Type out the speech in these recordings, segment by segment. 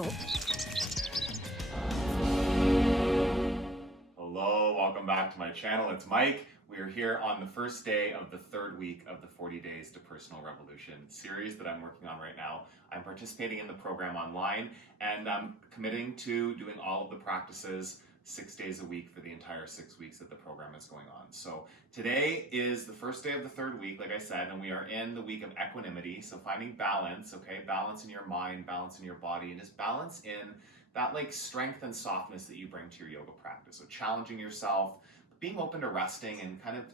channel. Hello, welcome back to my channel. It's Mike. We are here on the first day of the third week of the 40 Days to Personal Revolution series that I'm working on right now. I'm participating in the program online and I'm committing to doing all of the practices 6 days a week for the entire 6 weeks that the program is going on. So today is the first day of the third week, like I said, and we are in the week of equanimity. So finding balance, okay? Balance in your mind, balance in your body, and just balance in that like strength and softness that you bring to your yoga practice. So challenging yourself, being open to resting and kind of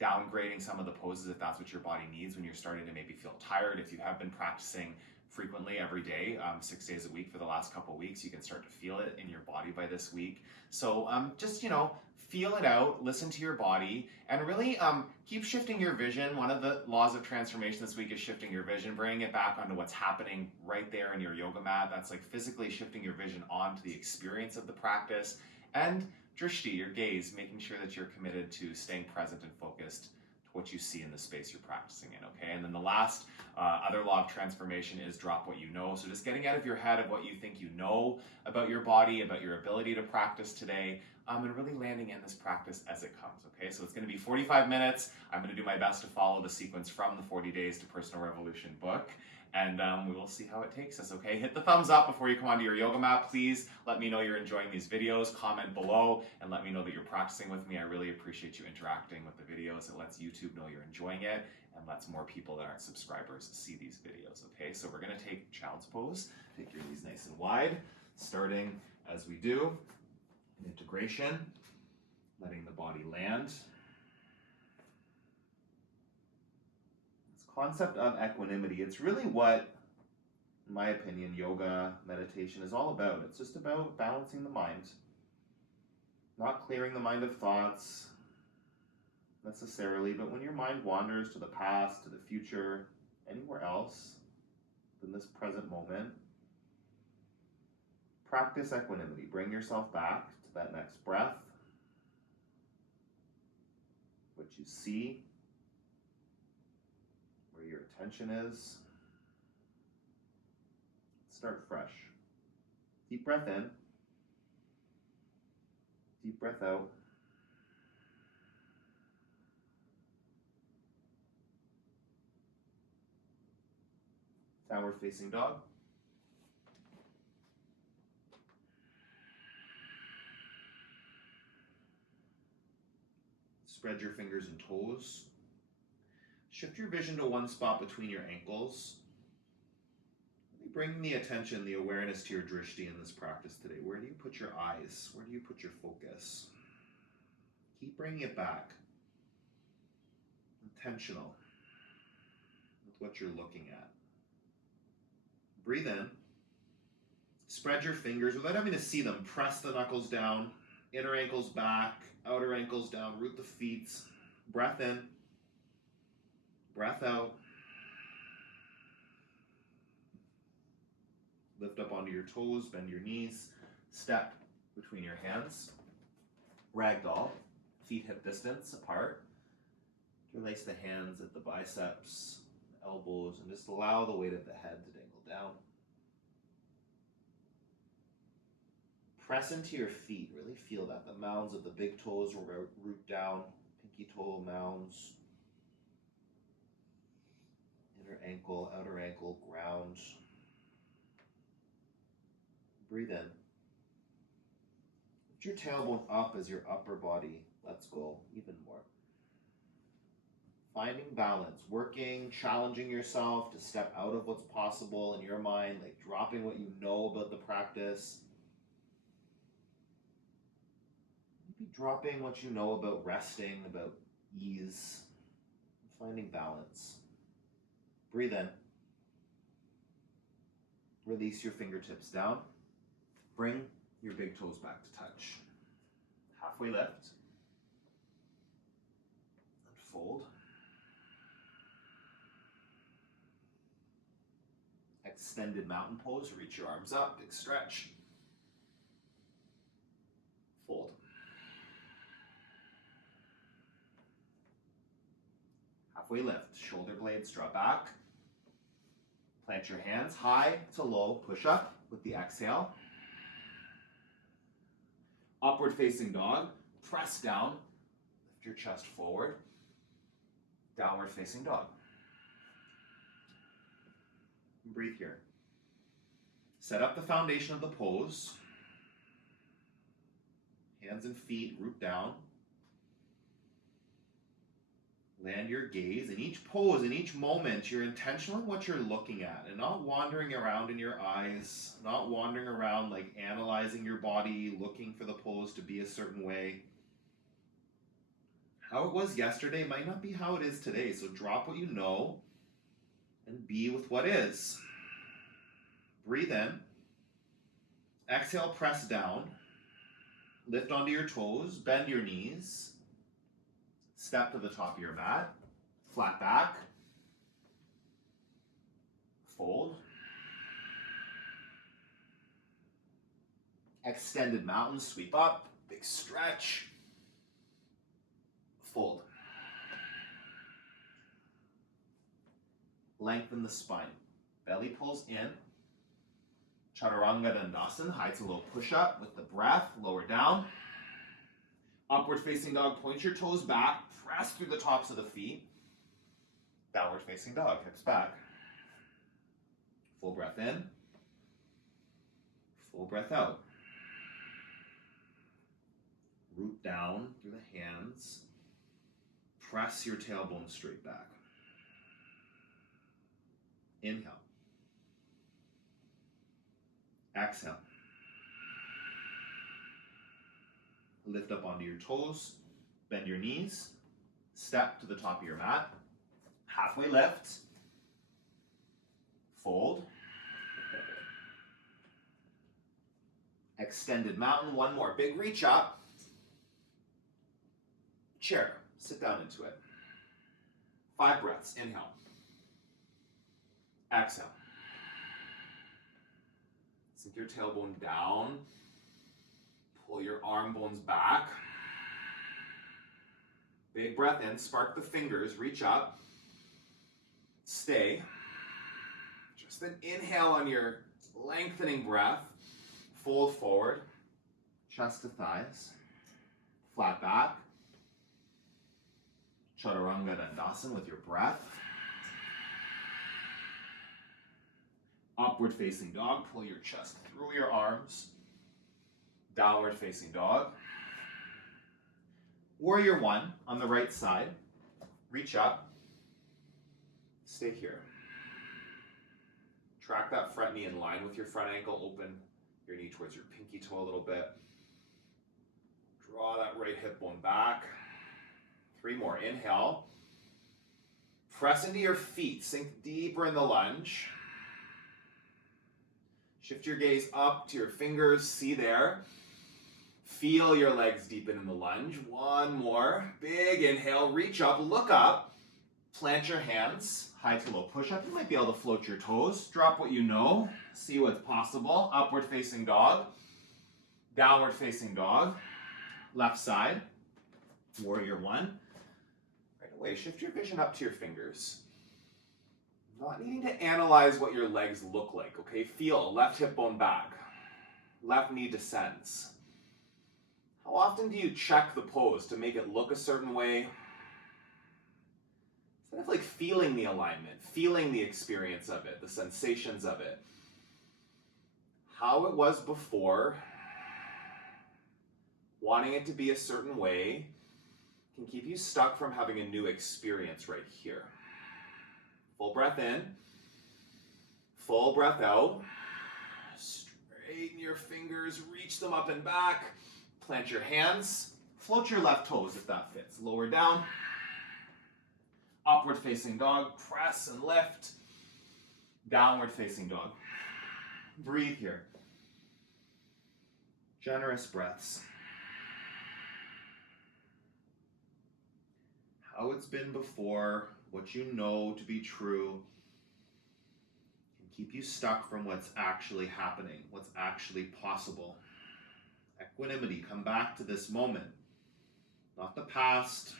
downgrading some of the poses if that's what your body needs when you're starting to maybe feel tired. If you have been practicing frequently every day, 6 days a week for the last couple weeks, you can start to feel it in your body by this week. So just, feel it out, listen to your body, and really keep shifting your vision. One of the laws of transformation this week is shifting your vision, bringing it back onto what's happening right there in your yoga mat. That's like physically shifting your vision onto the experience of the practice. And drishti, your gaze, making sure that you're committed to staying present and focused to what you see in the space you're practicing in, okay? And then the last other law of transformation is drop what you know. So just getting out of your head of what you think you know about your body, about your ability to practice today, and really landing in this practice as it comes, okay? So it's gonna be 45 minutes. I'm gonna do my best to follow the sequence from the 40 Days to Personal Revolution book, and we will see how it takes us, okay? Hit the thumbs up before you come onto your yoga mat. Please let me know you're enjoying these videos. Comment below and let me know that you're practicing with me. I really appreciate you interacting with the videos. It lets YouTube know you're enjoying it and lets more people that aren't subscribers see these videos, okay? So we're gonna take child's pose. Take your knees nice and wide, starting as we do, integration, letting the body land. This concept of equanimity, it's really what, in my opinion, yoga, meditation is all about. It's just about balancing the mind, not clearing the mind of thoughts necessarily, but when your mind wanders to the past, to the future, anywhere else than this present moment, practice equanimity. Bring yourself back to that next breath, what you see, where your attention is. Start fresh. Deep breath in, deep breath out. Downward facing dog. Spread your fingers and toes. Shift your vision to one spot between your ankles. Bring the attention, the awareness to your drishti in this practice today. Where do you put your eyes? Where do you put your focus? Keep bringing it back. Intentional with what you're looking at. Breathe in. Spread your fingers without having to see them. Press the knuckles down, inner ankles back, outer ankles down, root the feet. Breath in, breath out. Lift up onto your toes, bend your knees, step between your hands. Ragdoll, feet hip distance apart. Release the hands at the biceps, elbows, and just allow the weight of the head to dangle down. Press into your feet, really feel that. The mounds of the big toes will root down, pinky toe mounds. Inner ankle, outer ankle, ground. Breathe in. Lift your tailbone up as your upper body lets go even more. Finding balance, working, challenging yourself to step out of what's possible in your mind, like dropping what you know about the practice. Maybe dropping what you know about resting, about ease, finding balance. Breathe in. Release your fingertips down. Bring your big toes back to touch. Halfway lift. And fold. Extended mountain pose. Reach your arms up. Big stretch. Fold. Halfway lift. Shoulder blades draw back. Plant your hands high to low, push up with the exhale. Upward facing dog, press down, lift your chest forward. Downward facing dog. Breathe here. Set up the foundation of the pose. Hands and feet root down. Land your gaze. In each pose, in each moment, you're intentional in what you're looking at and not wandering around in your eyes, not wandering around like analyzing your body, looking for the pose to be a certain way. How it was yesterday might not be how it is today, so drop what you know and be with what is. Breathe in. Exhale, press down. Lift onto your toes, bend your knees. Step to the top of your mat, flat back, fold, extended mountain, sweep up, big stretch, fold. Lengthen the spine, belly pulls in, chaturanga dandasana, high to low push up with the breath, lower down. Upward facing dog, point your toes back, press through the tops of the feet. Downward facing dog, hips back. Full breath in. Full breath out. Root down through the hands. Press your tailbone straight back. Inhale. Exhale. Lift up onto your toes, bend your knees, step to the top of your mat, halfway lift, fold, extended mountain, one more, big reach up, chair, sit down into it. 5 breaths, inhale, exhale, sink your tailbone down. Pull your arm bones back. Big breath in, spark the fingers, reach up. Stay. Just an inhale on your lengthening breath. Fold forward. Chest to thighs. Flat back. Chaturanga dandasana with your breath. Upward facing dog, pull your chest through your arms. Downward facing dog. Warrior 1 on the right side. Reach up. Stay here. Track that front knee in line with your front ankle. Open your knee towards your pinky toe a little bit. Draw that right hip bone back. 3 more. Inhale. Press into your feet. Sink deeper in the lunge. Shift your gaze up to your fingers. See there. Feel your legs deepen in the lunge. 1 more. Big inhale. Reach up. Look up. Plant your hands. High to low push up. You might be able to float your toes. Drop what you know. See what's possible. Upward facing dog. Downward facing dog. Left side. Warrior 1. Right away, shift your vision up to your fingers. Not needing to analyze what your legs look like, okay? Feel left hip bone back. Left knee descends. How often do you check the pose to make it look a certain way? Instead of like feeling the alignment, feeling the experience of it, the sensations of it. How it was before, wanting it to be a certain way, can keep you stuck from having a new experience right here. Full breath in. Full breath out. Straighten your fingers, reach them up and back. Plant your hands. Float your left toes if that fits. Lower down. Upward facing dog. Press and lift. Downward facing dog. Breathe here. Generous breaths. How it's been before, what you know to be true, can keep you stuck from what's actually happening, what's actually possible. Equanimity, come back to this moment. Not the past,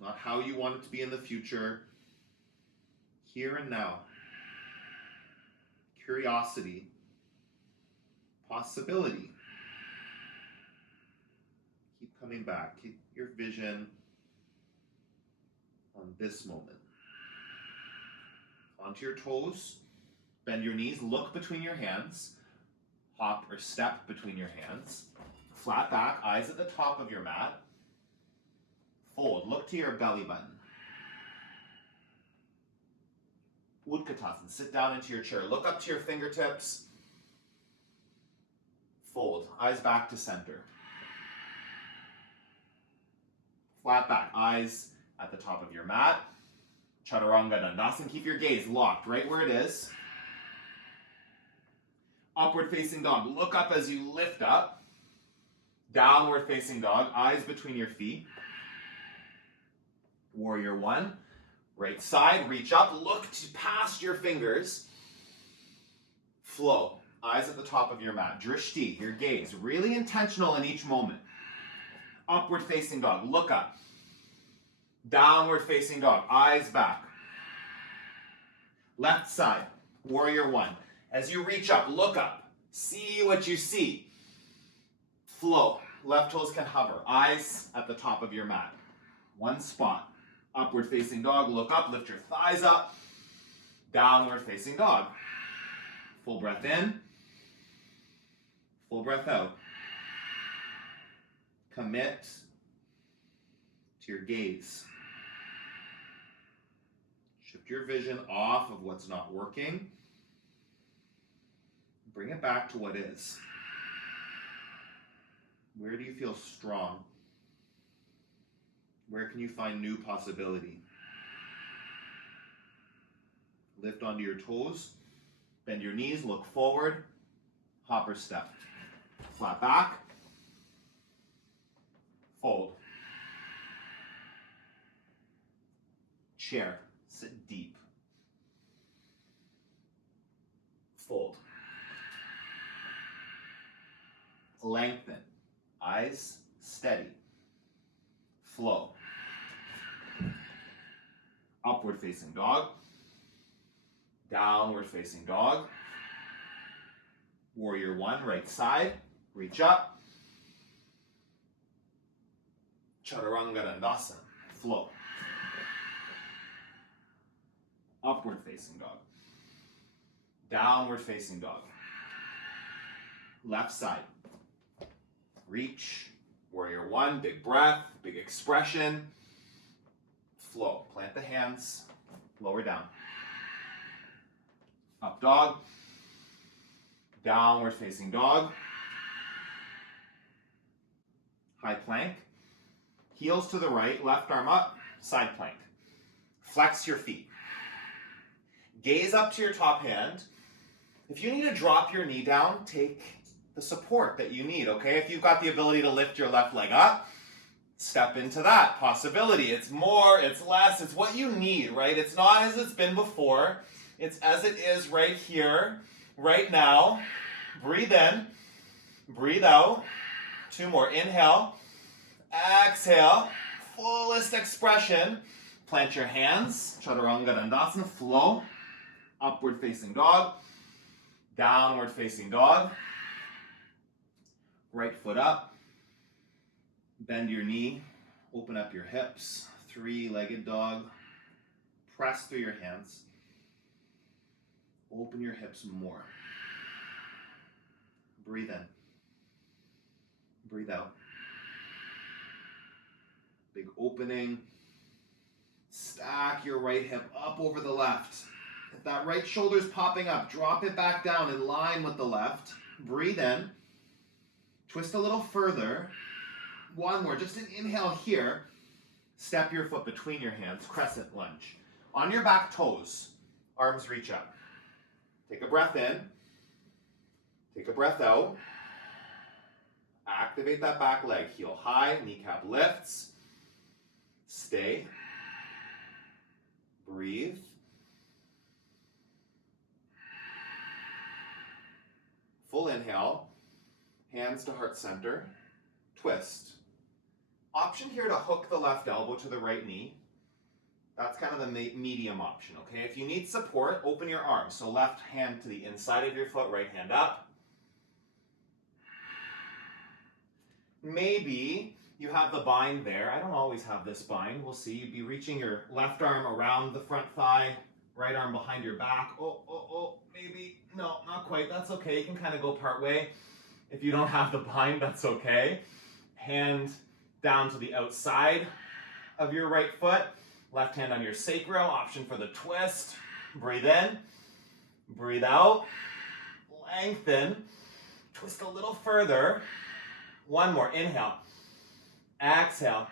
not how you want it to be in the future. Here and now. curiosity, possibility. Keep coming back. Keep your vision on this moment. Onto your toes. Bend your knees. Look between your hands. Hop or step between your hands. Flat back. Eyes at the top of your mat. Fold. Look to your belly button. Utkatasana. Sit down into your chair. Look up to your fingertips. Fold. Eyes back to center. Flat back. Eyes at the top of your mat. Chaturanga Dandasana. Keep your gaze locked right where it is. Upward facing dog. Look up as you lift up. Downward facing dog. Eyes between your feet. Warrior one. Right side. Reach up. Look past your fingers. Flow. Eyes at the top of your mat. Drishti. Your gaze. Really intentional in each moment. Upward facing dog. Look up. Downward facing dog. Eyes back. Left side. Warrior one. As you reach up, look up. See what you see. Flow. Left toes can hover. Eyes at the top of your mat. One spot. Upward facing dog. Look up. Lift your thighs up. Downward facing dog. Full breath in. Full breath out. Commit to your gaze. Shift your vision off of what's not working. Bring it back to what is. Where do you feel strong? Where can you find new possibility? Lift onto your toes. Bend your knees. Look forward. Hop or step. Flat back. Fold. Chair. Sit deep. Fold. Lengthen. Eyes steady. Flow. Upward facing dog. Downward facing dog. Warrior one, right side. Reach up. Chaturanga Dandasana. Flow. Upward facing dog. Downward facing dog. Left side. Reach. Warrior one, big breath, big expression. Flow. Plant the hands. Lower down. Up dog. Downward facing dog. High plank. Heels to the right, left arm up, side plank. Flex your feet. Gaze up to your top hand. If you need to drop your knee down, take the support that you need, okay? If you've got the ability to lift your left leg up, step into that possibility. It's more, it's less, it's what you need, right? It's not as it's been before. It's as it is right here, right now. Breathe in, breathe out. Two more. Inhale, exhale, fullest expression. Plant your hands, Chaturanga Dandasana, flow. Upward facing dog, downward facing dog. Right foot up, bend your knee, open up your hips, three-legged dog. Press through your hands. Open your hips more. Breathe in. Breathe out. Big opening. Stack your right hip up over the left. If that right shoulder's popping up, drop it back down in line with the left. Breathe in. Twist a little further. One more, just an inhale here. Step your foot between your hands, crescent lunge. On your back toes, arms reach up. Take a breath in. Take a breath out. Activate that back leg. Heel high, kneecap lifts. Stay. Breathe. Full inhale. Hands to heart center. Twist. Option here to hook the left elbow to the right knee. That's kind of the medium option, okay? If you need support, open your arms. So left hand to the inside of your foot, right hand up. Maybe you have the bind there. I don't always have this bind. We'll see. You'd be reaching your left arm around the front thigh, right arm behind your back. Oh, maybe. No, not quite. That's okay. You can kind of go part way. If you don't have the bind, that's okay. Hand down to the outside of your right foot. Left hand on your sacrum, option for the twist. Breathe in, breathe out, lengthen, twist a little further. One more, inhale, exhale,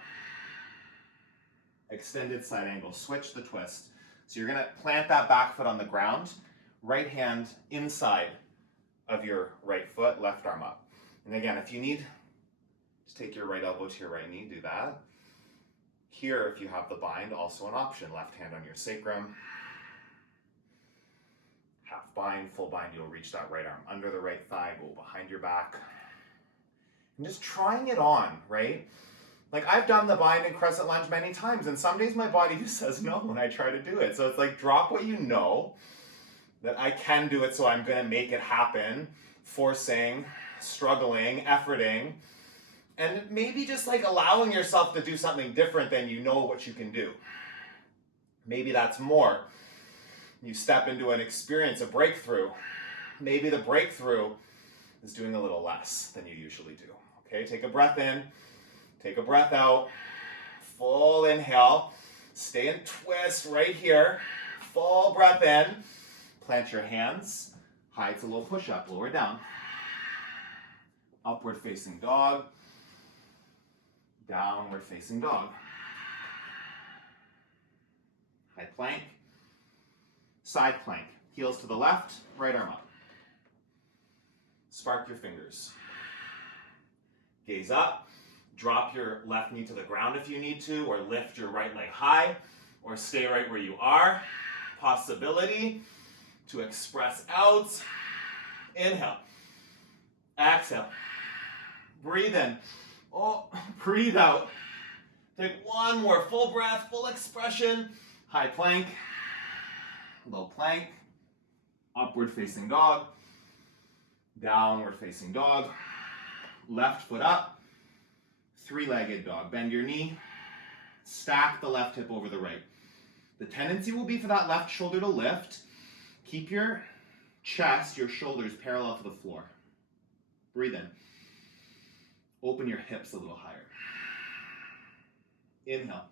extended side angle, switch the twist. So you're gonna plant that back foot on the ground, right hand inside of your right foot, left arm up. And again, if you need to take your right elbow to your right knee, do that. Here, if you have the bind, also an option. Left hand on your sacrum. Half bind, full bind, you'll reach that right arm under the right thigh, go behind your back. And just trying it on, right? Like I've done the bind and crescent lunge many times, and some days my body just says no when I try to do it. So it's like drop what you know, that I can do it, so I'm gonna make it happen, forcing, struggling, efforting, and maybe just like allowing yourself to do something different than you know what you can do. Maybe that's more. You step into an experience, a breakthrough. Maybe the breakthrough is doing a little less than you usually do. Okay, take a breath in, take a breath out, full inhale, stay in twist right here, full breath in, plant your hands, high to low push-up, lower down, upward facing dog, downward facing dog. High plank, side plank, heels to the left, right arm up. Spark your fingers. Gaze up, drop your left knee to the ground if you need to, or lift your right leg high, or stay right where you are. Possibility to express out. Inhale, exhale, breathe in. Oh, breathe out. Take one more full breath, full expression. High plank, low plank, upward facing dog, downward facing dog, left foot up, three-legged dog. Bend your knee, stack the left hip over the right. The tendency will be for that left shoulder to lift. Keep your chest, your shoulders parallel to the floor. Breathe in. Open your hips a little higher. Inhale.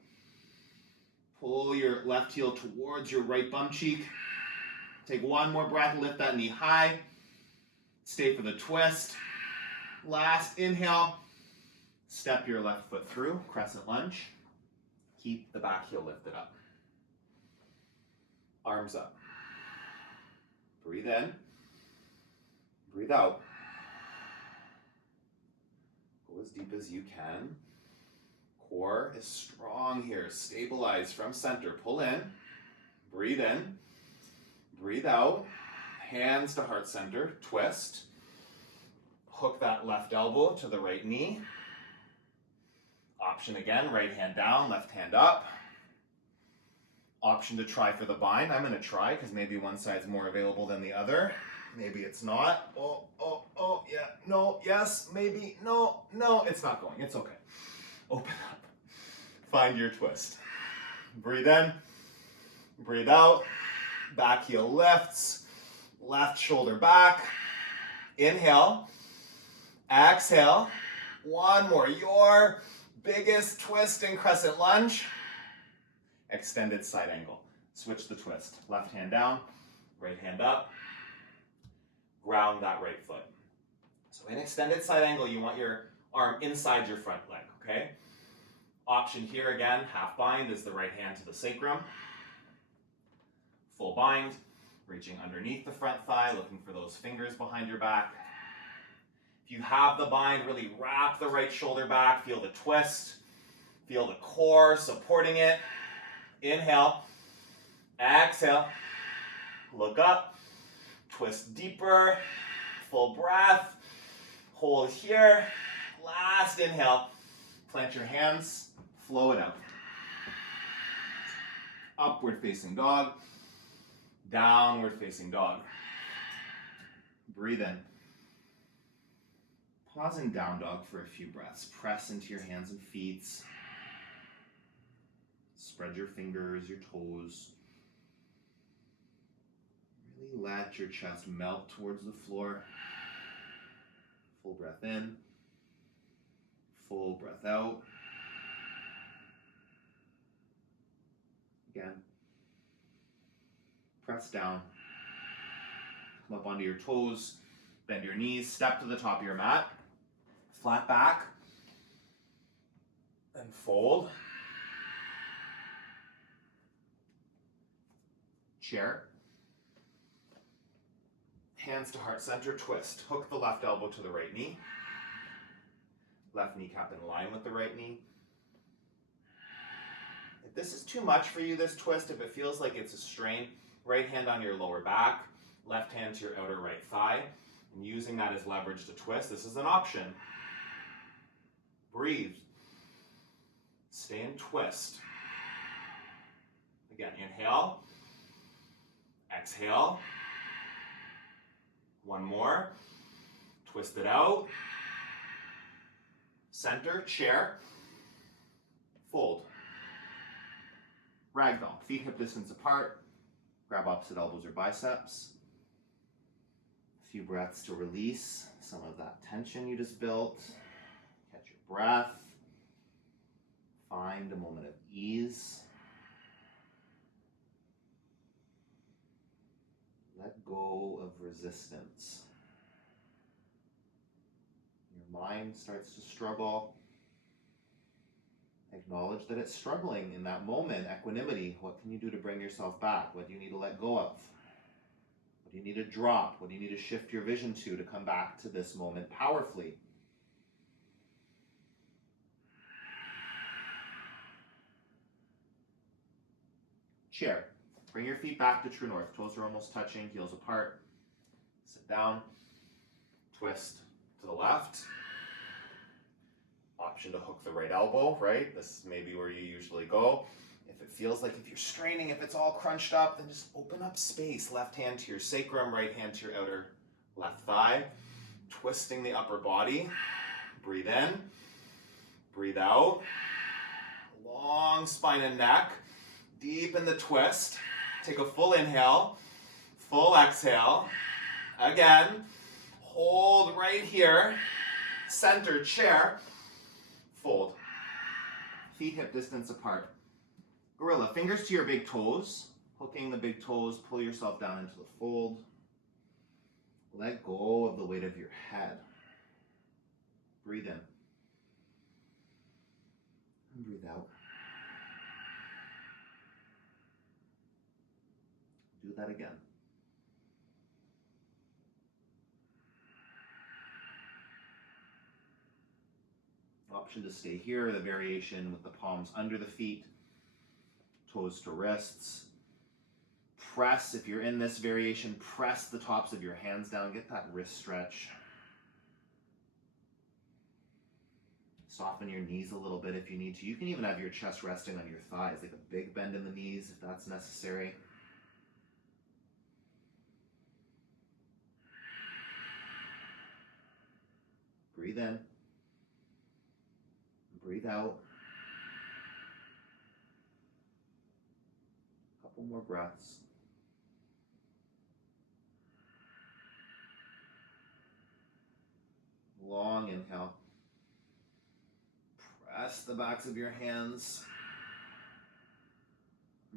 Pull your left heel towards your right bum cheek. Take one more breath, lift that knee high. Stay for the twist. Last inhale. Step your left foot through, crescent lunge. Keep the back heel lifted up. Arms up. Breathe in. Breathe out. Go as deep as you can. Core is strong here. Stabilize from center. Pull in. Breathe in. Breathe out. Hands to heart center. Twist. Hook that left elbow to the right knee. Option again, right hand down, left hand up. Option to try for the bind. I'm going to try because maybe one side's more available than the other. Maybe it's not. Oh, yeah, no, yes, maybe, no, it's not going. It's okay. Open up. Find your twist. Breathe in. Breathe out. Back heel lifts. Left shoulder back. Inhale. Exhale. One more. Your biggest twist in crescent lunge. Extended side angle. Switch the twist. Left hand down. Right hand up. Ground that right foot. So in extended side angle, you want your arm inside your front leg, okay? Option here again, half bind is the right hand to the sacrum. Full bind, reaching underneath the front thigh, looking for those fingers behind your back. If you have the bind, really wrap the right shoulder back, feel the twist, feel the core supporting it. Inhale, exhale, look up, twist deeper, full breath, hold here, last inhale, plant your hands, flow it out. Upward facing dog, downward facing dog. Breathe in. Pause in down dog for a few breaths. Press into your hands and feet. Spread your fingers, your toes. Really let your chest melt towards the floor. Full breath in. Full breath out. Again. Press down. Come up onto your toes. Bend your knees. Step to the top of your mat. Flat back. And fold. Chair. Hands to heart center, twist. Hook the left elbow to the right knee. Left kneecap in line with the right knee. If this is too much for you, this twist, if it feels like it's a strain, right hand on your lower back, left hand to your outer right thigh, and using that as leverage to twist. This is an option. Breathe. Stay in twist. Again, inhale. Exhale. One more. Twist it out. Center, chair. Fold. Ragdoll. Feet hip distance apart. Grab opposite elbows or biceps. A few breaths to release some of that tension you just built. Catch your breath. Find a moment of ease. Let go of resistance. Your mind starts to struggle. Acknowledge that it's struggling in that moment. Equanimity. What can you do to bring yourself back? What do you need to let go of? What do you need to drop? What do you need to shift your vision to come back to this moment powerfully? Chair. Bring your feet back to true north. Toes are almost touching, heels apart. Sit down. Twist to the left. Option to hook the right elbow, right? This may be where you usually go. If it feels like if you're straining, if it's all crunched up, then just open up space. Left hand to your sacrum, right hand to your outer left thigh. Twisting the upper body. Breathe in. Breathe out. Long spine and neck. Deep in the twist. Take a full inhale, full exhale. Again, hold right here. Center, chair. Fold. Feet hip distance apart. Gorilla, fingers to your big toes. Hooking the big toes, pull yourself down into the fold. Let go of the weight of your head. Breathe in. And breathe out. Do that again. Option to stay here, the variation with the palms under the feet, toes to wrists. Press, if you're in this variation, press the tops of your hands down, get that wrist stretch. Soften your knees a little bit if you need to. You can even have your chest resting on your thighs, like a big bend in the knees if that's necessary. Breathe in. Breathe out. A couple more breaths. Long inhale. Press the backs of your hands.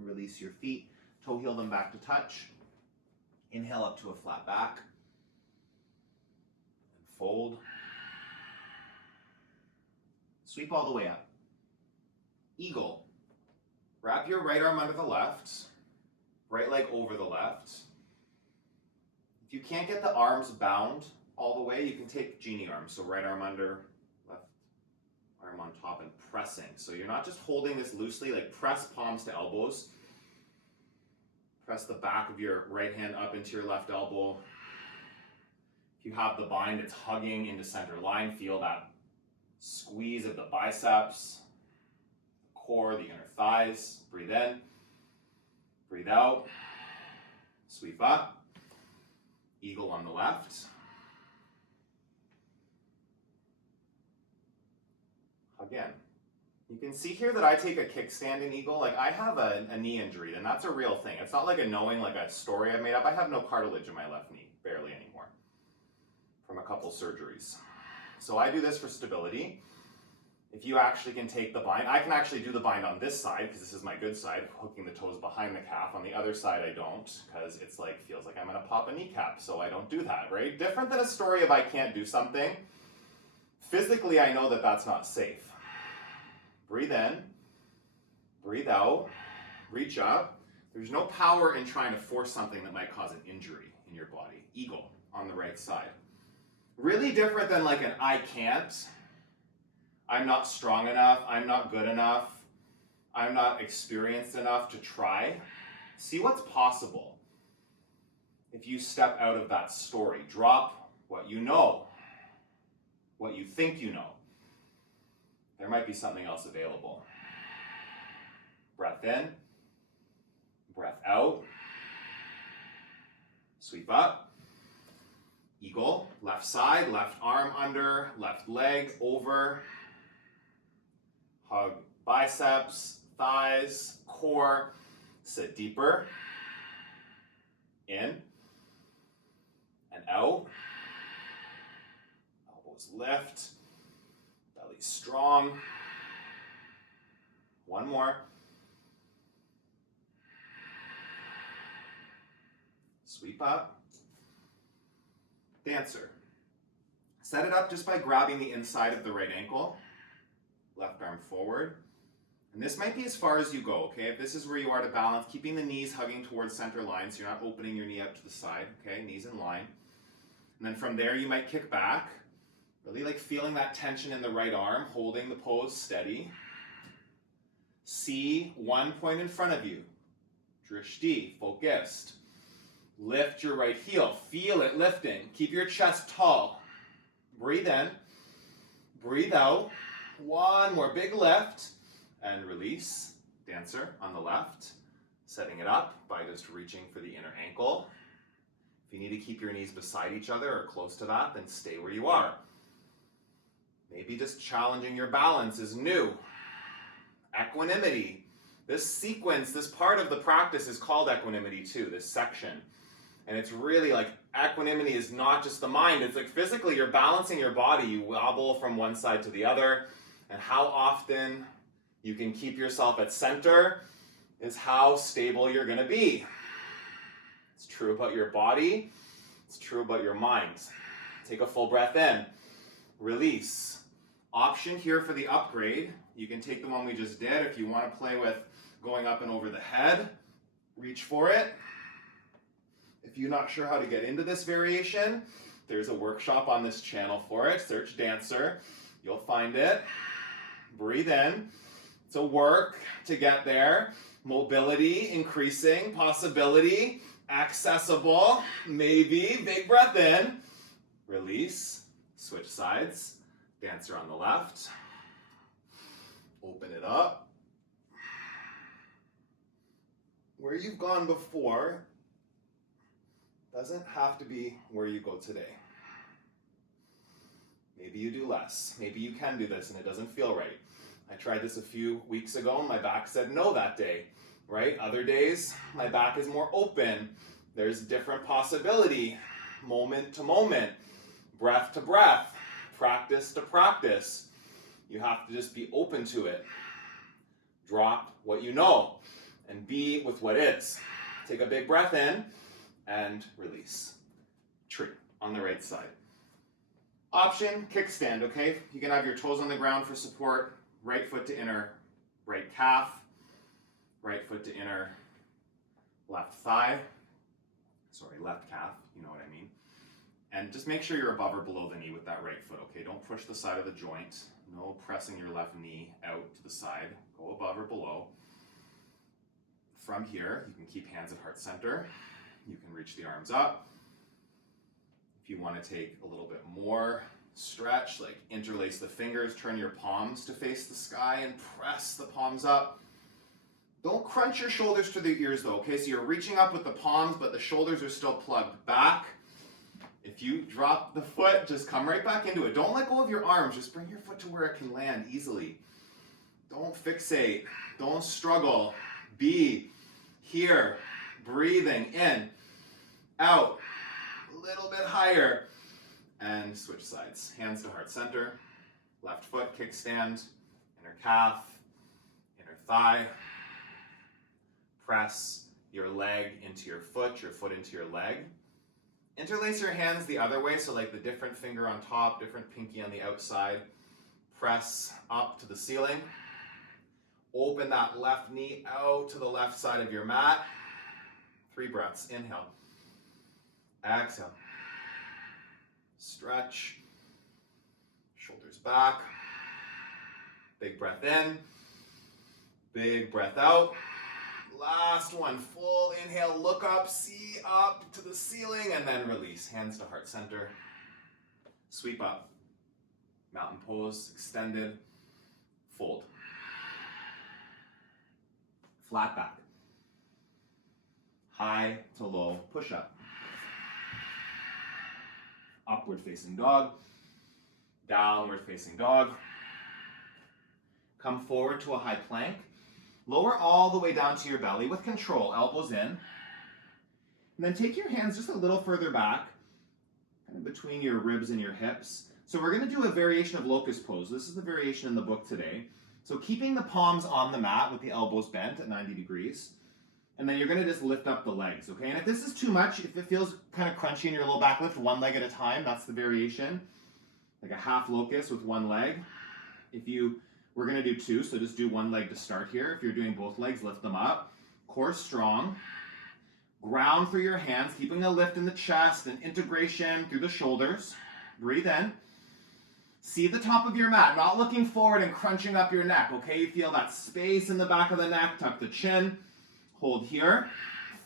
Release your feet. Toe heel them back to touch. Inhale up to a flat back. And fold. Sweep all the way up. Eagle. Wrap your right arm under the left. Right leg over the left. If you can't get the arms bound all the way, you can take genie arms. So right arm under, left arm on top and pressing. So you're not just holding this loosely, like press palms to elbows. Press the back of your right hand up into your left elbow. If you have the bind, it's hugging into center line. Feel that squeeze of the biceps, the core, the inner thighs. Breathe in. Breathe out. Sweep up. Eagle on the left. Again. You can see here that I take a kickstand in eagle. Like I have a knee injury, and that's a real thing. It's not like a knowing, like a story I made up. I have no cartilage in my left knee, barely anymore, from a couple surgeries. So I do this for stability. If you actually can take the bind, I can actually do the bind on this side because this is my good side, hooking the toes behind the calf. On the other side, I don't because it's like, feels like I'm gonna pop a kneecap, so I don't do that, right? Different than a story of I can't do something. Physically, I know that that's not safe. Breathe in, breathe out, reach up. There's no power in trying to force something that might cause an injury in your body. Eagle on the right side. Really different than like an I can't, I'm not strong enough, I'm not good enough, I'm not experienced enough to try. See what's possible if you step out of that story. Drop what you know, what you think you know. There might be something else available. Breath in, breath out. Sweep up. Eagle, left side, left arm under, left leg over. Hug biceps, thighs, core. Sit deeper. In and out. Elbows lift. Belly strong. One more. Sweep up. Dancer. Set it up just by grabbing the inside of the right ankle. Left arm forward. And this might be as far as you go, okay? If this is where you are to balance, keeping the knees hugging towards center line so you're not opening your knee out to the side, okay? Knees in line. And then from there you might kick back. Really like feeling that tension in the right arm, holding the pose steady. See one point in front of you. Drishti, focused. Lift your right heel. Feel it lifting. Keep your chest tall. Breathe in. Breathe out. One more big lift. And release. Dancer on the left. Setting it up by just reaching for the inner ankle. If you need to keep your knees beside each other or close to that, then stay where you are. Maybe just challenging your balance is new. Equanimity. This sequence, this part of the practice is called equanimity too, this section. And it's really like equanimity is not just the mind. It's like physically you're balancing your body. You wobble from one side to the other. And how often you can keep yourself at center is how stable you're going to be. It's true about your body. It's true about your mind. Take a full breath in. Release. Option here for the upgrade. You can take the one we just did. If you want to play with going up and over the head, reach for it. If you're not sure how to get into this variation, there's a workshop on this channel for it. Search Dancer. You'll find it. Breathe in. It's a work to get there. Mobility, increasing, possibility, accessible, maybe. Big breath in. Release. Switch sides. Dancer on the left. Open it up. Where you've gone before doesn't have to be where you go today. Maybe you do less. Maybe you can do this and it doesn't feel right. I tried this a few weeks ago and my back said no that day, right? Other days, my back is more open. There's different possibility, moment to moment, breath to breath, practice to practice. You have to just be open to it. Drop what you know and be with what is. Take a big breath in and release. Tree on the right side. Option, kickstand, okay? You can have your toes on the ground for support. Right foot to inner right calf. Right foot to inner left thigh. Sorry, left calf, you know what I mean. And just make sure you're above or below the knee with that right foot, okay? Don't push the side of the joint. No pressing your left knee out to the side. Go above or below. From here, you can keep hands at heart center. You can reach the arms up. If you want to take a little bit more stretch, like interlace the fingers, turn your palms to face the sky and press the palms up. Don't crunch your shoulders to the ears though, okay? So you're reaching up with the palms, but the shoulders are still plugged back. If you drop the foot, just come right back into it. Don't let go of your arms. Just bring your foot to where it can land easily. Don't fixate. Don't struggle. Be here, breathing in, out, a little bit higher, and switch sides. Hands to heart center, left foot, kickstand, inner calf, inner thigh. Press your leg into your foot into your leg. Interlace your hands the other way, so like the different finger on top, different pinky on the outside. Press up to the ceiling. Open that left knee out to the left side of your mat. 3 breaths. Inhale. Exhale. Stretch. Shoulders back. Big breath in. Big breath out. Last one. Full inhale. Look up. See up to the ceiling. And then release. Hands to heart center. Sweep up. Mountain pose. Extended. Fold. Flat back. High to low push up. Upward facing dog. Downward facing dog. Come forward to a high plank. Lower all the way down to your belly with control, elbows in. And then take your hands just a little further back, kind of between your ribs and your hips. So we're going to do a variation of locust pose. This is the variation in the book today. So keeping the palms on the mat with the elbows bent at 90 degrees. And then you're going to just lift up the legs, okay? And if this is too much, if it feels kind of crunchy in your low back, lift one leg at a time. That's the variation. Like a half locust with one leg. We're going to do 2, so just do one leg to start here. If you're doing both legs, lift them up. Core strong. Ground through your hands, keeping a lift in the chest and integration through the shoulders. Breathe in. See the top of your mat, not looking forward and crunching up your neck, okay? You feel that space in the back of the neck, tuck the chin. Hold here.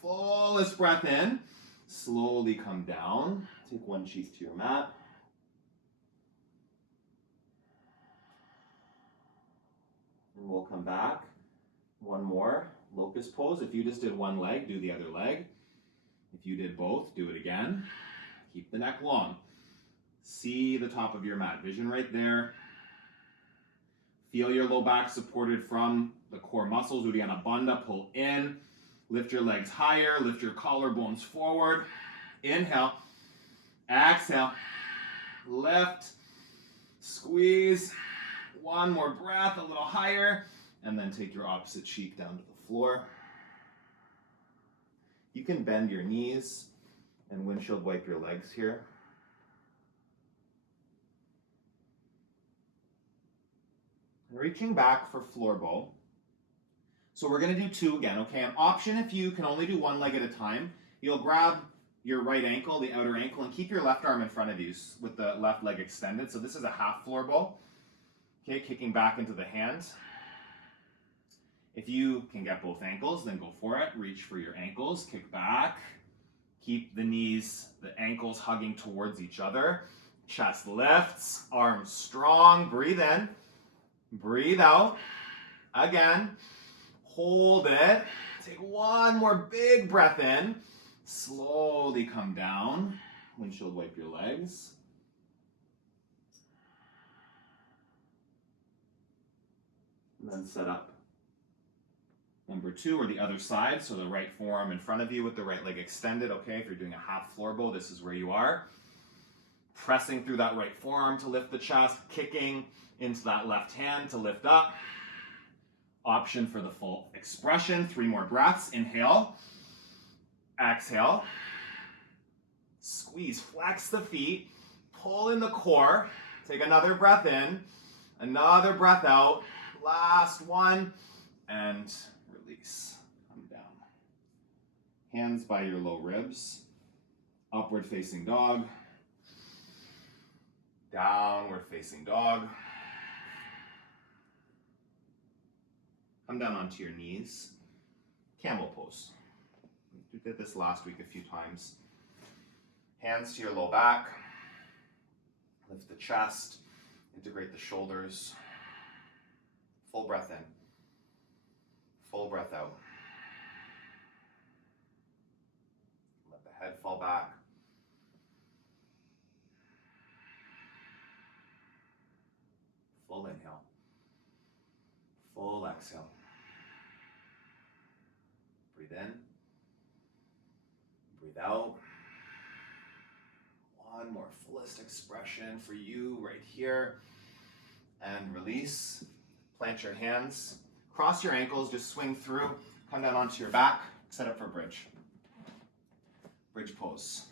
Fullest breath in. Slowly come down. Take one cheek to your mat. And we'll come back. One more. Locust pose. If you just did one leg, do the other leg. If you did both, do it again. Keep the neck long. See the top of your mat. Vision right there. Feel your low back supported from the core muscles. Uddiyana Bandha. Pull in. Lift your legs higher. Lift your collarbones forward. Inhale. Exhale. Lift. Squeeze. One more breath, a little higher. And then take your opposite cheek down to the floor. You can bend your knees and windshield wipe your legs here. And reaching back for floor bow. So we're going to do 2 again, okay? An option if you can only do one leg at a time, you'll grab your right ankle, the outer ankle, and keep your left arm in front of you with the left leg extended. So this is a half floor bow. Okay, kicking back into the hands. If you can get both ankles, then go for it. Reach for your ankles, kick back. Keep the knees, the ankles hugging towards each other. Chest lifts, arms strong. Breathe in, breathe out. Again, hold it. Take one more big breath in. Slowly come down. Windshield wipe your legs. And then set up. Number 2, or the other side, so the right forearm in front of you with the right leg extended, okay? If you're doing a half floor bow, this is where you are. Pressing through that right forearm to lift the chest, kicking into that left hand to lift up. Option for the full expression, 3 more breaths. Inhale, exhale, squeeze, flex the feet, pull in the core, take another breath in, another breath out. Last one, and release. Come down. Hands by your low ribs. Upward facing dog. Downward facing dog. Come down onto your knees. Camel pose. We did this last week a few times. Hands to your low back. Lift the chest. Integrate the shoulders. Full breath in. Full breath out. Let the head fall back. Full inhale. Full exhale. Breathe in. Breathe out. One more fullest expression for you right here. And release. Plant your hands. Cross your ankles. Just swing through. Come down onto your back. Set up for bridge. Bridge pose.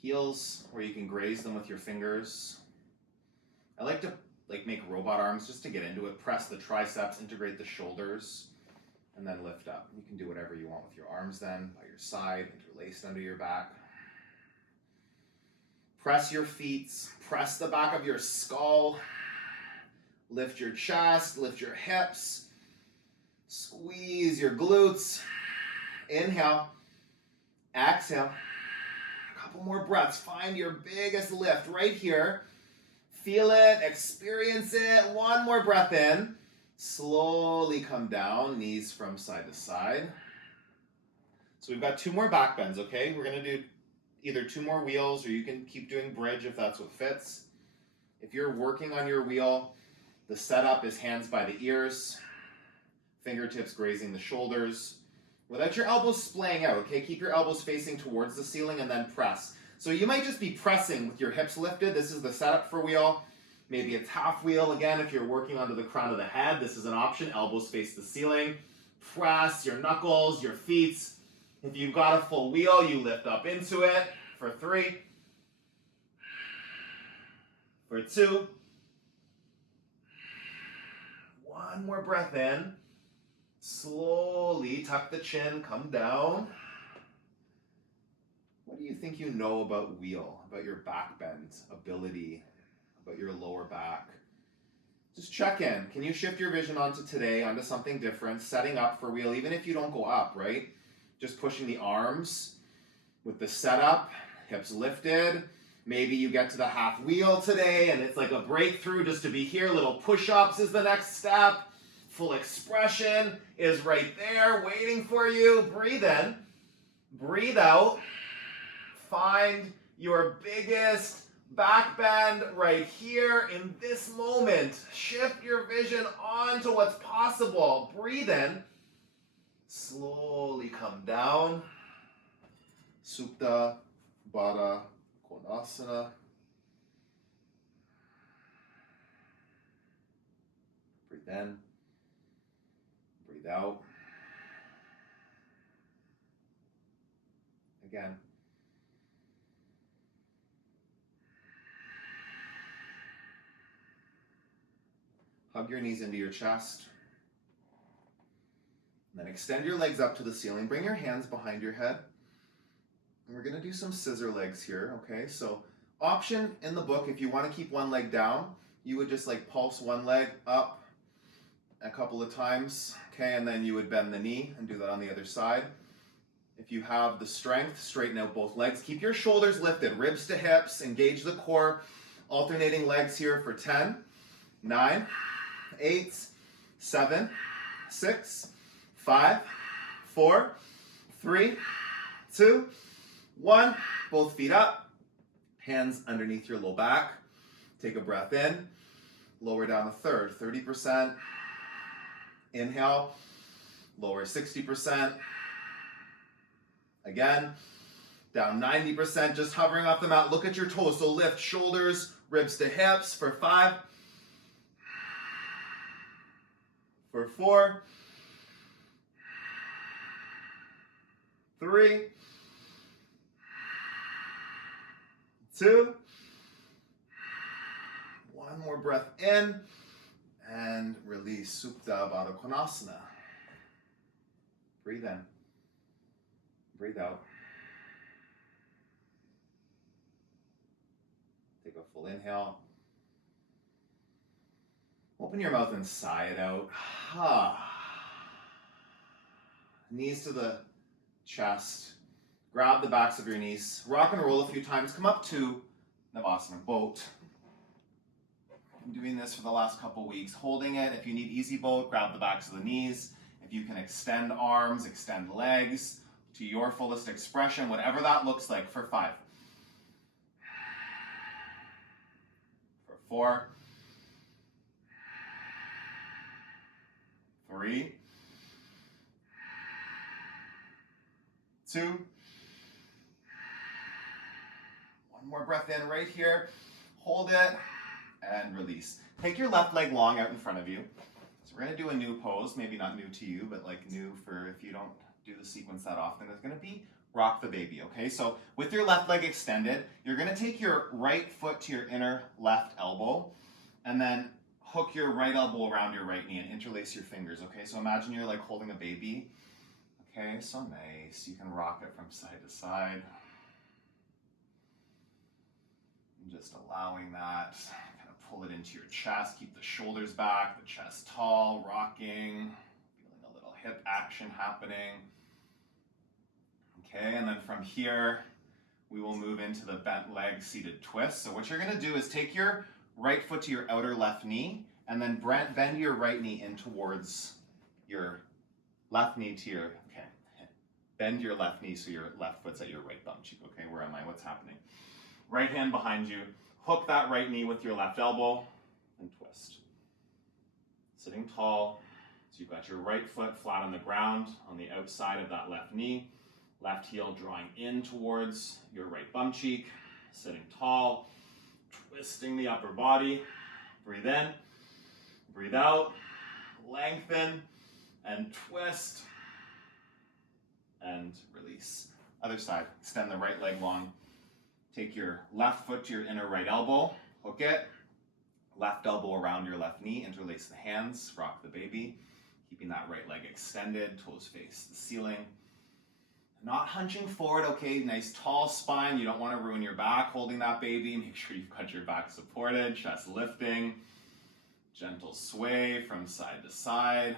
Heels where you can graze them with your fingers. I like to make robot arms just to get into it. Press the triceps, integrate the shoulders, and then lift up. You can do whatever you want with your arms then, by your side, interlaced under your back. Press your feet, press the back of your skull. Lift your chest, lift your hips. Squeeze your glutes. Inhale. Exhale. A couple more breaths. Find your biggest lift right here. Feel it, experience it. One more breath in. Slowly come down, knees from side to side. So we've got 2 more back bends, okay? We're gonna do either 2 more wheels or you can keep doing bridge if that's what fits. If you're working on your wheel, the setup is hands by the ears, fingertips grazing the shoulders, without your elbows splaying out, okay? Keep your elbows facing towards the ceiling and then press. So you might just be pressing with your hips lifted. This is the setup for wheel. Maybe it's half wheel. Again, if you're working onto the crown of the head, this is an option. Elbows face the ceiling. Press your knuckles, your feet. If you've got a full wheel, you lift up into it for 3, for 2. One more breath in. Slowly tuck the chin, come down. What do you think you know about wheel, about your back bend ability, about your lower back? Just check in. Can you shift your vision onto today, onto something different, setting up for wheel, even if you don't go up, right? Just pushing the arms with the setup, hips lifted. Maybe you get to the half wheel today and it's like a breakthrough just to be here. Little push-ups is the next step. Full expression is right there waiting for you. Breathe in, breathe out. Find your biggest back bend right here in this moment. Shift your vision onto what's possible. Breathe in. Slowly come down. Supta Baddha Konasana. Breathe in. Breathe out. Again. Hug your knees into your chest. And then extend your legs up to the ceiling. Bring your hands behind your head. And we're going to do some scissor legs here, okay? So option in the book, if you want to keep one leg down, you would just pulse one leg up a couple of times, okay? And then you would bend the knee and do that on the other side. If you have the strength, straighten out both legs. Keep your shoulders lifted, ribs to hips, engage the core. Alternating legs here for 10, 9, 8, 7, 6, 5, 4, 3, 2, 1. Both feet up, hands underneath your low back. Take a breath in, lower down a third, 30%. Inhale, lower 60%. Again, down 90%, just hovering off the mat. Look at your toes, so lift shoulders, ribs to hips for 5, for 4, 3, 2, 1 more breath in, and release Supta Baddha Konasana. Breathe in, breathe out. Take a full inhale. Open your mouth and sigh it out. Knees to the chest. Grab the backs of your knees. Rock and roll a few times. Come up to Navasana, boat. I'm doing this for the last couple weeks. Holding it. If you need easy boat, grab the backs of the knees. If you can extend arms, extend legs to your fullest expression, whatever that looks like, for 5. For 4. 3. 2. One more breath in right here. Hold it and release. Take your left leg long out in front of you. So we're going to do a new pose, maybe not new to you, but like new for if you don't do the sequence that often. It's going to be rock the baby, okay? So with your left leg extended, you're going to take your right foot to your inner left elbow and then hook your right elbow around your right knee and interlace your fingers, okay? So imagine you're like holding a baby. Okay, so nice. You can rock it from side to side. And just allowing that, kind of pull it into your chest, keep the shoulders back, the chest tall, rocking, feeling a little hip action happening. Okay, and then from here, we will move into the bent leg seated twist. So what you're gonna do is take your right foot to your outer left knee, and then bend your right knee in towards your left knee to your, okay, bend your left knee so your left foot's at your right bum cheek, okay, where am I, what's happening? Right hand behind you, hook that right knee with your left elbow, and twist. Sitting tall, so you've got your right foot flat on the ground, on the outside of that left knee, left heel drawing in towards your right bum cheek, sitting tall, twisting the upper body, breathe in, breathe out, lengthen, and twist, and release. Other side, extend the right leg long. Take your left foot to your inner right elbow, hook it, left elbow around your left knee, interlace the hands, rock the baby, keeping that right leg extended, toes face the ceiling. Not hunching forward, okay, nice tall spine, you don't want to ruin your back holding that baby, make sure you've got your back supported, chest lifting, gentle sway from side to side.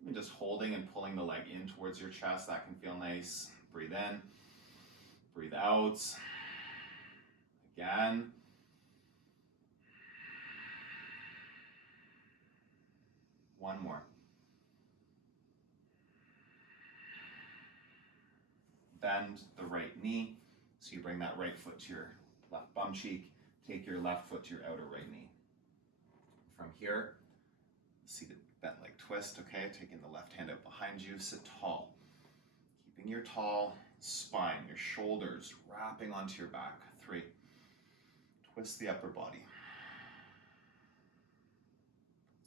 Even just holding and pulling the leg in towards your chest, that can feel nice. Breathe in, breathe out. Again. One more. Bend the right knee, so you bring that right foot to your left bum cheek, take your left foot to your outer right knee. From here, seated bent leg twist, okay? Taking the left hand out behind you, sit tall. Keeping your tall spine, your shoulders wrapping onto your back. 3. Twist the upper body.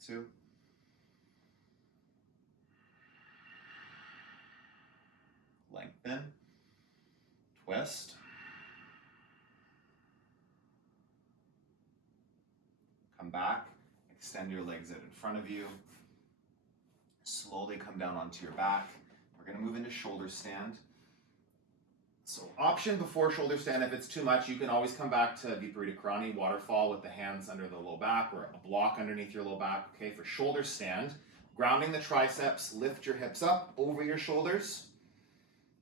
2. Lengthen. Twist. Come back. Extend your legs out in front of you. Slowly come down onto your back. We're going to move into shoulder stand. So option before shoulder stand, if it's too much, you can always come back to Viparita Karani, waterfall with the hands under the low back or a block underneath your low back. Okay, for shoulder stand, grounding the triceps, lift your hips up over your shoulders.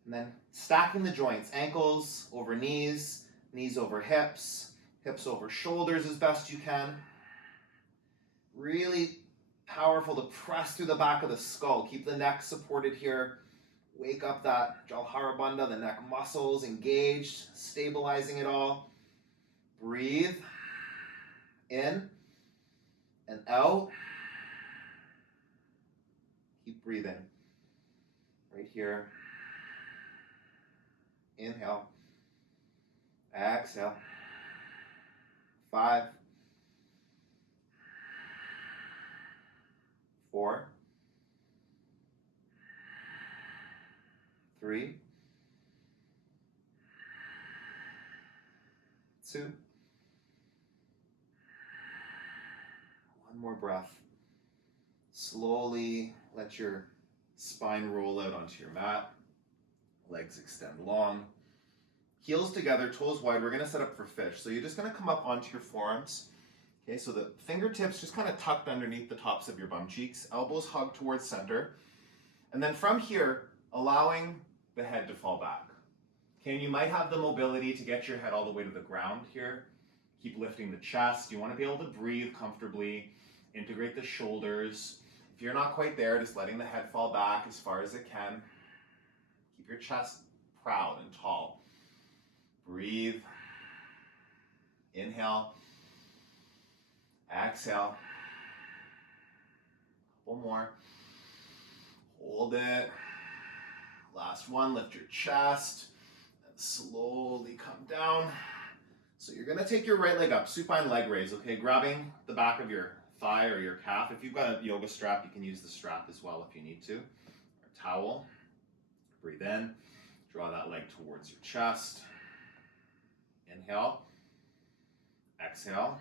And then stacking the joints, ankles over knees, knees over hips, hips over shoulders as best you can. Really powerful to press through the back of the skull. Keep the neck supported here. Wake up that Jalhara Bandha, the neck muscles engaged, stabilizing it all. Breathe in and out. Keep breathing. Right here. Inhale. Exhale. 5. 4. 3. 2. One more breath. Slowly let your spine roll out onto your mat. Legs extend long. Heels together, toes wide. We're going to set up for fish. So you're just going to come up onto your forearms. Okay, so the fingertips just kind of tucked underneath the tops of your bum cheeks. Elbows hug towards center. And then from here, allowing the head to fall back. Okay, and you might have the mobility to get your head all the way to the ground here. Keep lifting the chest. You want to be able to breathe comfortably. Integrate the shoulders. If you're not quite there, just letting the head fall back as far as it can. Keep your chest proud and tall. Breathe. Inhale. Exhale. Couple more. Hold it. Last one, lift your chest and slowly come down. So you're gonna take your right leg up, supine leg raise, okay? Grabbing the back of your thigh or your calf. If you've got a yoga strap, you can use the strap as well if you need to. Or a towel. Breathe in, draw that leg towards your chest. Inhale, exhale.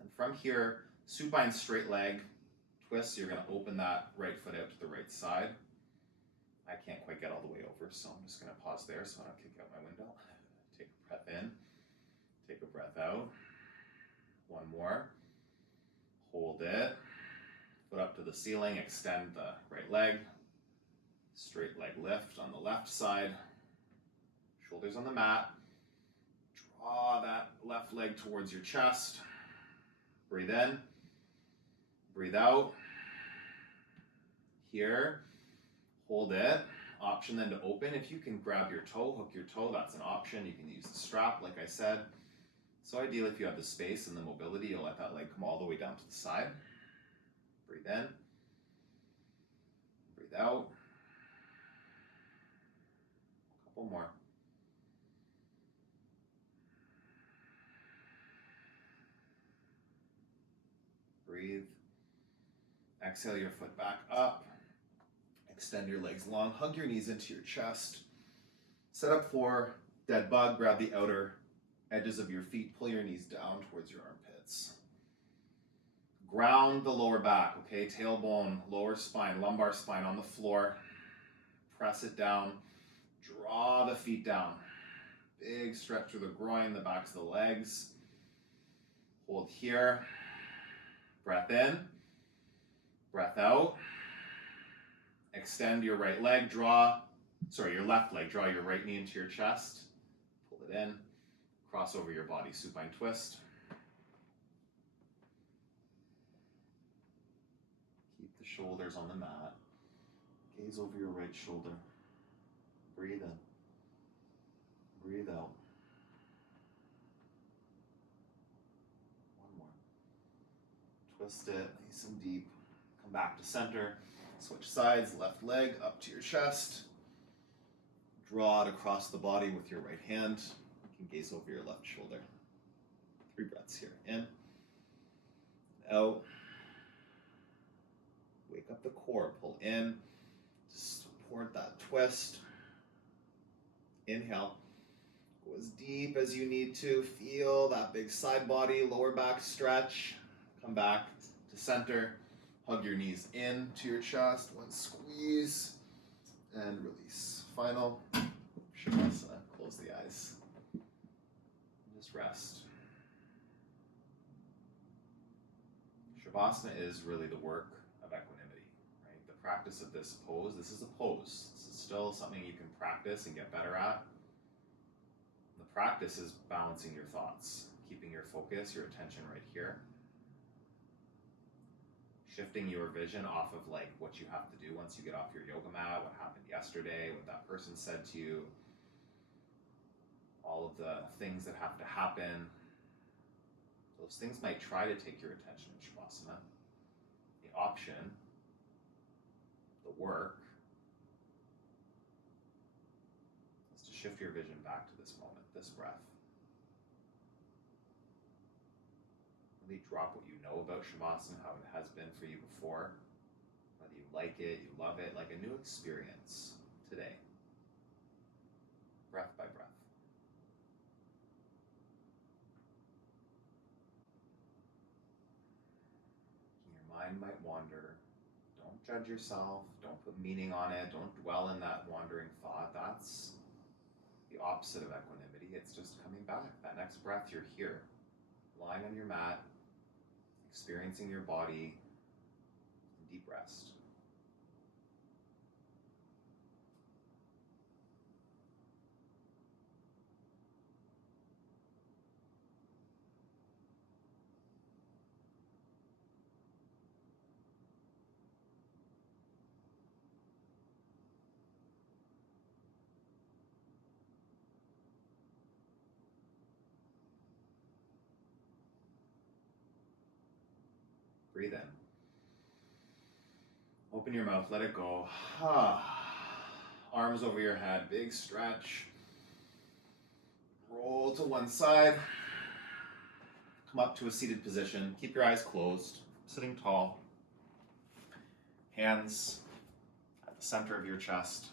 And from here, supine straight leg twist. You're gonna open that right foot out to the right side. I can't quite get all the way over, so I'm just gonna pause there so I don't kick out my window. Take a breath in, take a breath out. One more. Hold it. Foot up to the ceiling, extend the right leg. Straight leg lift on the left side. Shoulders on the mat. Draw that left leg towards your chest. Breathe in. Breathe out. Here. Hold it. Option then to open. If you can grab your toe, hook your toe, that's an option. You can use the strap, like I said. So ideally, if you have the space and the mobility, you'll let that leg come all the way down to the side. Breathe in. Breathe out. A couple more. Breathe. Exhale your foot back up. Extend your legs long. Hug your knees into your chest. Set up for dead bug. Grab the outer edges of your feet. Pull your knees down towards your armpits. Ground the lower back, okay? Tailbone, lower spine, lumbar spine on the floor. Press it down. Draw the feet down. Big stretch through the groin, the backs of the legs. Hold here. Breath in. Breath out. Extend your right leg. Your left leg. Draw your right knee into your chest. Pull it in. Cross over your body. Supine twist. Keep the shoulders on the mat. Gaze over your right shoulder. Breathe in. Breathe out. One more. Twist it nice and deep. Come back to center. Switch sides. Left leg up to your chest. Draw it across the body with your right hand. You can gaze over your left shoulder. 3 breaths here. In. Out. Wake up the core. Pull in. Support that twist. Inhale. Go as deep as you need to. Feel that big side body, lower back stretch. Come back to center. Hug your knees in to your chest. One squeeze and release. Final Shavasana. Close the eyes. Just rest. Shavasana is really the work of equanimity, right? The practice of this pose. This is a pose. This is still something you can practice and get better at. The practice is balancing your thoughts, keeping your focus, your attention right here. Shifting your vision off of like what you have to do once you get off your yoga mat, what happened yesterday, what that person said to you, all of the things that have to happen. Those things might try to take your attention in Shavasana. The option, the work, is to shift your vision back to this moment, this breath. Really drop what you know about Shavasana, how it has been for you before, whether you like it, you love it, like a new experience today, breath by breath. Your mind might wander. Don't judge yourself. Don't put meaning on it. Don't dwell in that wandering thought. That's the opposite of equanimity. It's just coming back. That next breath, you're here, lying on your mat, experiencing your body, deep rest. Breathe in. Open your mouth, let it go. Arms over your head, big stretch. Roll to one side. Come up to a seated position. Keep your eyes closed, sitting tall. Hands at the center of your chest.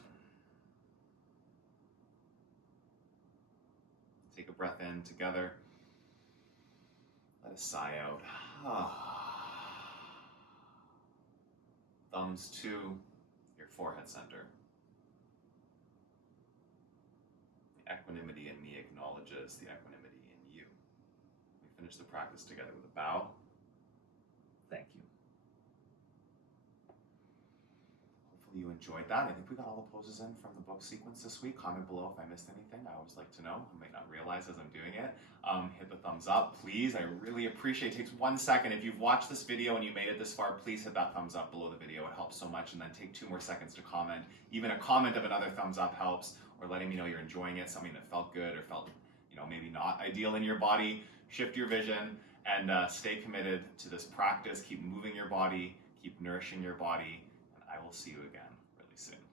Take a breath in together. Let a sigh out. Thumbs to your forehead center. The equanimity in me acknowledges the equanimity in you. We finish the practice together with a bow. Thank you. Hopefully you enjoyed that. I think we got all the poses in from the book sequence this week. Comment below if I missed anything. I always like to know. I might not realize as I'm doing it. Hit the thumbs up, please. I really appreciate it. It takes 1 second. If you've watched this video and you made it this far, please hit that thumbs up below the video. It helps so much. And then take 2 more seconds to comment. Even a comment of another thumbs up helps, or letting me know you're enjoying it, something that felt good or felt, maybe not ideal in your body. Shift your vision and stay committed to this practice. Keep moving your body, keep nourishing your body, and I will see you again really soon.